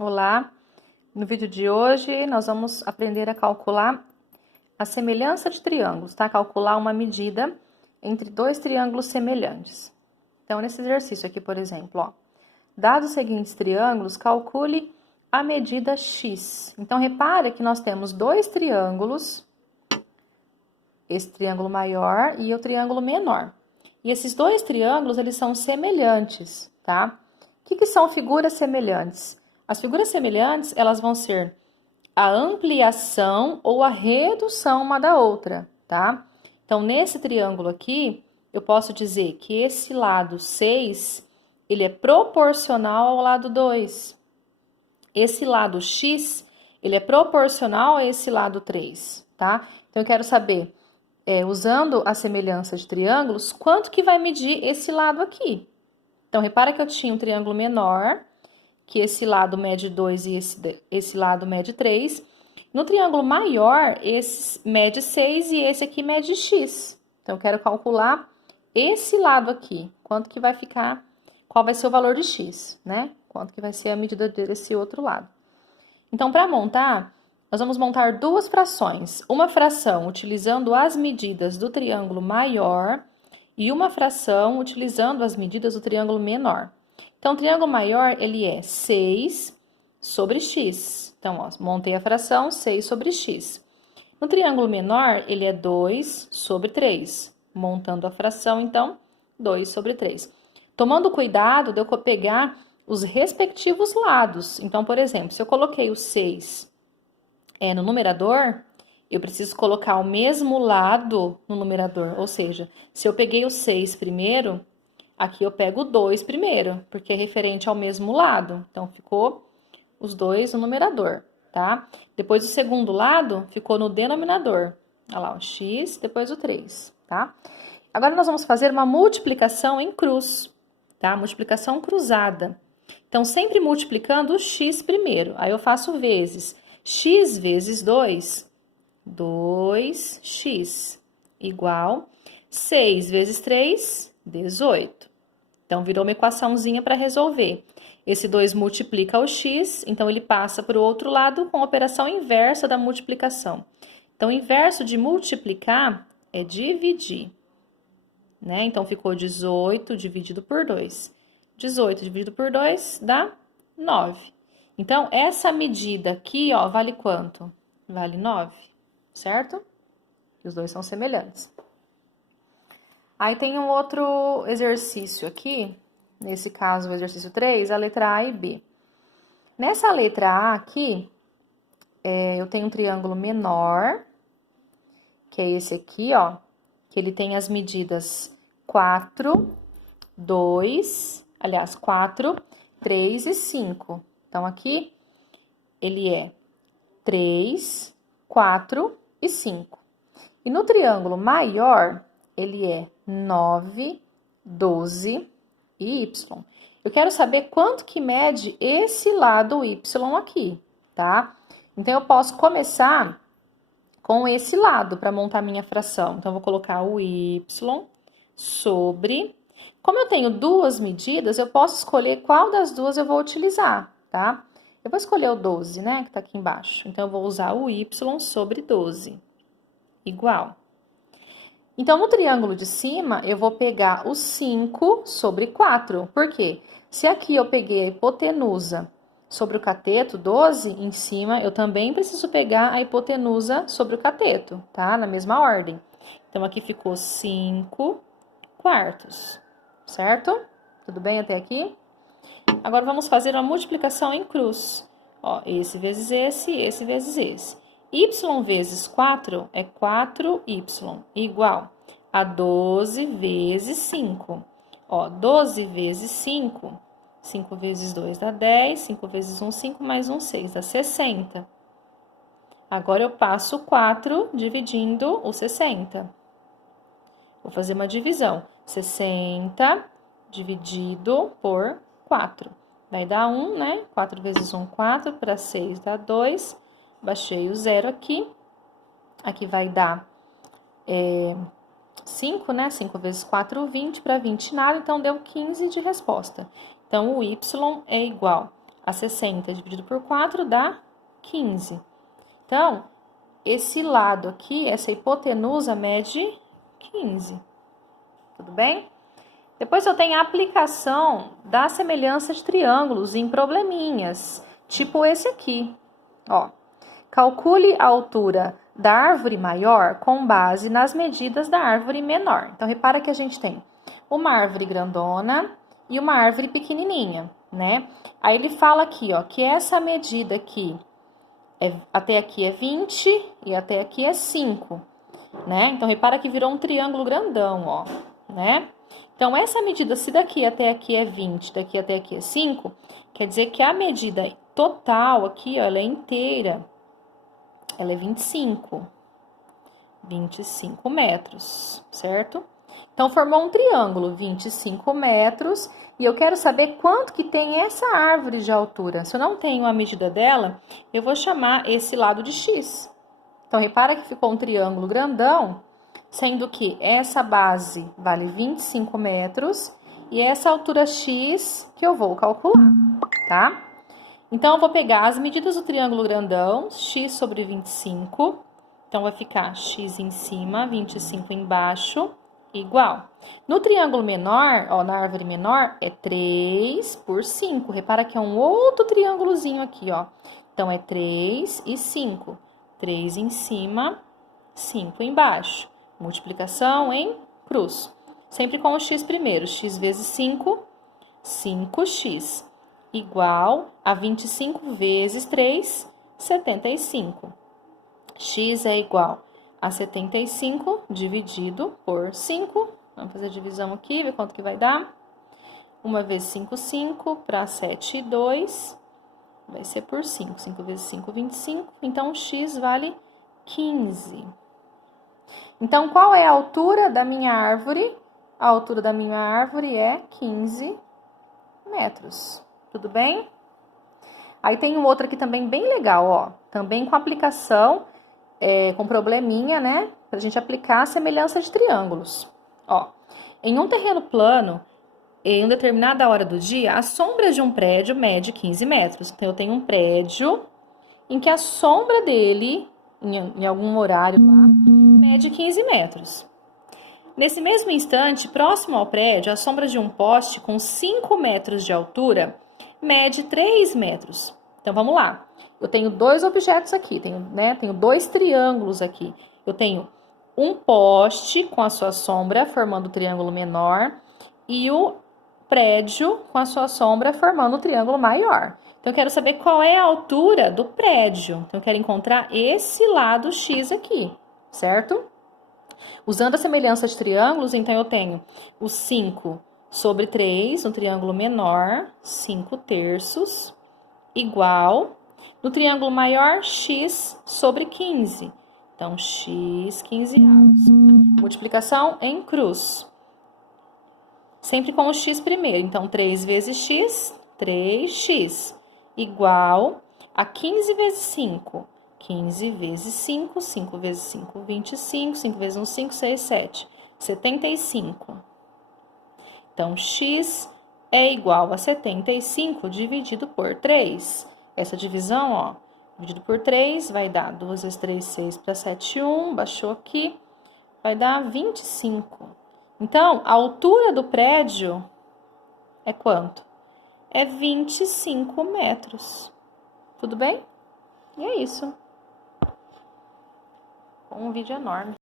Olá, no vídeo de hoje nós vamos aprender a calcular a semelhança de triângulos, tá? Calcular uma medida entre dois triângulos semelhantes. Então, nesse exercício aqui, por exemplo, ó, dados os seguintes triângulos, calcule a medida x. Então, repare que nós temos dois triângulos, esse triângulo maior e o triângulo menor. E esses dois triângulos, eles são semelhantes, tá? O que são figuras semelhantes? As figuras semelhantes, elas vão ser a ampliação ou a redução uma da outra, tá? Então, nesse triângulo aqui, eu posso dizer que esse lado 6, ele é proporcional ao lado 2. Esse lado x, ele é proporcional a esse lado 3, tá? Então, eu quero saber, usando a semelhança de triângulos, quanto que vai medir esse lado aqui. Então, repara que eu tinha um triângulo menor, que esse lado mede 2 e esse lado mede 3. No triângulo maior, esse mede 6 e esse aqui mede x. Então, eu quero calcular esse lado aqui. Quanto que vai ficar, qual vai ser o valor de x, né? Quanto que vai ser a medida desse outro lado. Então, para montar, nós vamos montar duas frações. Uma fração utilizando as medidas do triângulo maior e uma fração utilizando as medidas do triângulo menor. Então, o triângulo maior, ele é 6 sobre x. Então, ó, montei a fração 6 sobre x. No triângulo menor, ele é 2 sobre 3. Montando a fração, então, 2 sobre 3. Tomando cuidado de eu pegar os respectivos lados. Então, por exemplo, se eu coloquei o 6 no numerador, eu preciso colocar o mesmo lado no numerador. Ou seja, se eu peguei o 6 primeiro, aqui eu pego o 2 primeiro, porque é referente ao mesmo lado. Então, ficou os dois no numerador, tá? Depois, o segundo lado ficou no denominador. Olha lá, o x, depois o 3, tá? Agora, nós vamos fazer uma multiplicação em cruz, tá? Multiplicação cruzada. Então, sempre multiplicando o x primeiro. Aí, eu faço vezes. X vezes 2, 2x, igual 6 vezes 3, 18. Então, virou uma equaçãozinha para resolver. Esse 2 multiplica o x, então ele passa para o outro lado com a operação inversa da multiplicação. Então, o inverso de multiplicar é dividir, né? Então, ficou 18 dividido por 2. 18 dividido por 2 dá 9. Então, essa medida aqui, ó, vale quanto? Vale 9, certo? E os dois são semelhantes. Aí tem um outro exercício aqui, nesse caso o exercício 3, a letra A e B. Nessa letra A aqui, eu tenho um triângulo menor, que é esse aqui, ó, que ele tem as medidas 4, 3 e 5. Então, aqui, ele é 3, 4 e 5. E no triângulo maior, ele é 9, 12 e y. Eu quero saber quanto que mede esse lado y aqui, tá? Então, eu posso começar com esse lado para montar minha fração. Então, eu vou colocar o y sobre... Como eu tenho duas medidas, eu posso escolher qual das duas eu vou utilizar, tá? Eu vou escolher o 12, né, que tá aqui embaixo. Então, eu vou usar o y sobre 12, igual. Então, no triângulo de cima, eu vou pegar o 5 sobre 4. Por quê? Se aqui eu peguei a hipotenusa sobre o cateto, 12, em cima, eu também preciso pegar a hipotenusa sobre o cateto, tá? Na mesma ordem. Então, aqui ficou 5 quartos, certo? Tudo bem até aqui? Agora, vamos fazer uma multiplicação em cruz. Ó, esse vezes esse vezes esse. Y vezes 4 é 4y, igual a 12 vezes 5. Ó, 12 vezes 5, 5 vezes 2 dá 10, 5 vezes 1, 5, mais 1, 6, dá 60. Agora, eu passo 4 dividindo o 60. Vou fazer uma divisão. 60 dividido por 4. Vai dar 1, né? 4 vezes 1, 4, para 6 dá 2. Baixei o 0 aqui. Aqui vai dar 5, né? 5 vezes 4, 20. Para 20, nada. Então, deu 15 de resposta. Então, o y é igual A 60 dividido por 4 dá 15. Então, esse lado aqui, essa hipotenusa, mede 15. Tudo bem? Depois eu tenho a aplicação da semelhança de triângulos em probleminhas, tipo esse aqui. Ó, calcule a altura da árvore maior com base nas medidas da árvore menor. Então, repara que a gente tem uma árvore grandona e uma árvore pequenininha, né? Aí ele fala aqui, ó, que essa medida aqui, até aqui é 20 e até aqui é 5, né? Então, repara que virou um triângulo grandão, ó, né? Então, essa medida, se daqui até aqui é 20, daqui até aqui é 5, quer dizer que a medida total aqui, ó, ela é inteira. Ela é 25 metros, certo? Então, formou um triângulo, 25 metros, e eu quero saber quanto que tem essa árvore de altura. Se eu não tenho a medida dela, eu vou chamar esse lado de x. Então, repara que ficou um triângulo grandão, sendo que essa base vale 25 metros e essa altura x que eu vou calcular, tá? Então, eu vou pegar as medidas do triângulo grandão, x sobre 25. Então, vai ficar x em cima, 25 embaixo, igual. No triângulo menor, ó, na árvore menor, é 3 por 5. Repara que é um outro triângulozinho aqui, ó. Então, é 3 e 5. 3 em cima, 5 embaixo. Multiplicação em cruz. Sempre com o x primeiro. X vezes 5, 5x. Igual a 25 vezes 3, 75. X é igual a 75 dividido por 5. Vamos fazer a divisão aqui, ver quanto que vai dar. 1 vezes 5, 5, para 7, 2. Vai ser por 5. 5 vezes 5, 25. Então, x vale 15. Então, qual é a altura da minha árvore? A altura da minha árvore é 15 metros. Tudo bem? Aí tem um outro aqui também bem legal, ó. Também com aplicação, com probleminha, né? Pra gente aplicar a semelhança de triângulos. Ó, em um terreno plano, em uma determinada hora do dia, a sombra de um prédio mede 15 metros. Então, eu tenho um prédio em que a sombra dele, em algum horário lá, mede 15 metros. Nesse mesmo instante, próximo ao prédio, a sombra de um poste com 5 metros de altura mede 3 metros. Então, vamos lá. Eu tenho dois objetos aqui, tenho dois triângulos aqui. Eu tenho um poste com a sua sombra formando o triângulo menor e o prédio com a sua sombra formando o triângulo maior. Então, eu quero saber qual é a altura do prédio. Então, eu quero encontrar esse lado x aqui, certo? Usando a semelhança de triângulos, então, eu tenho o 5 sobre 3, no triângulo menor, 5 terços, igual. No triângulo maior, x sobre 15. Então, x 15avos. Multiplicação em cruz. Sempre com o x primeiro. Então, 3 vezes x, 3x. Igual a 15 vezes 5. 15 vezes 5, 5 vezes 5, 25. 5 vezes 1, 5, 6, 7. 75. Então, x é igual a 75 dividido por 3. Essa divisão, ó, dividido por 3, vai dar 2 vezes 3, 6 para 7, 1. Baixou aqui, vai dar 25. Então, a altura do prédio é quanto? É 25 metros. Tudo bem? E é isso. Um vídeo enorme.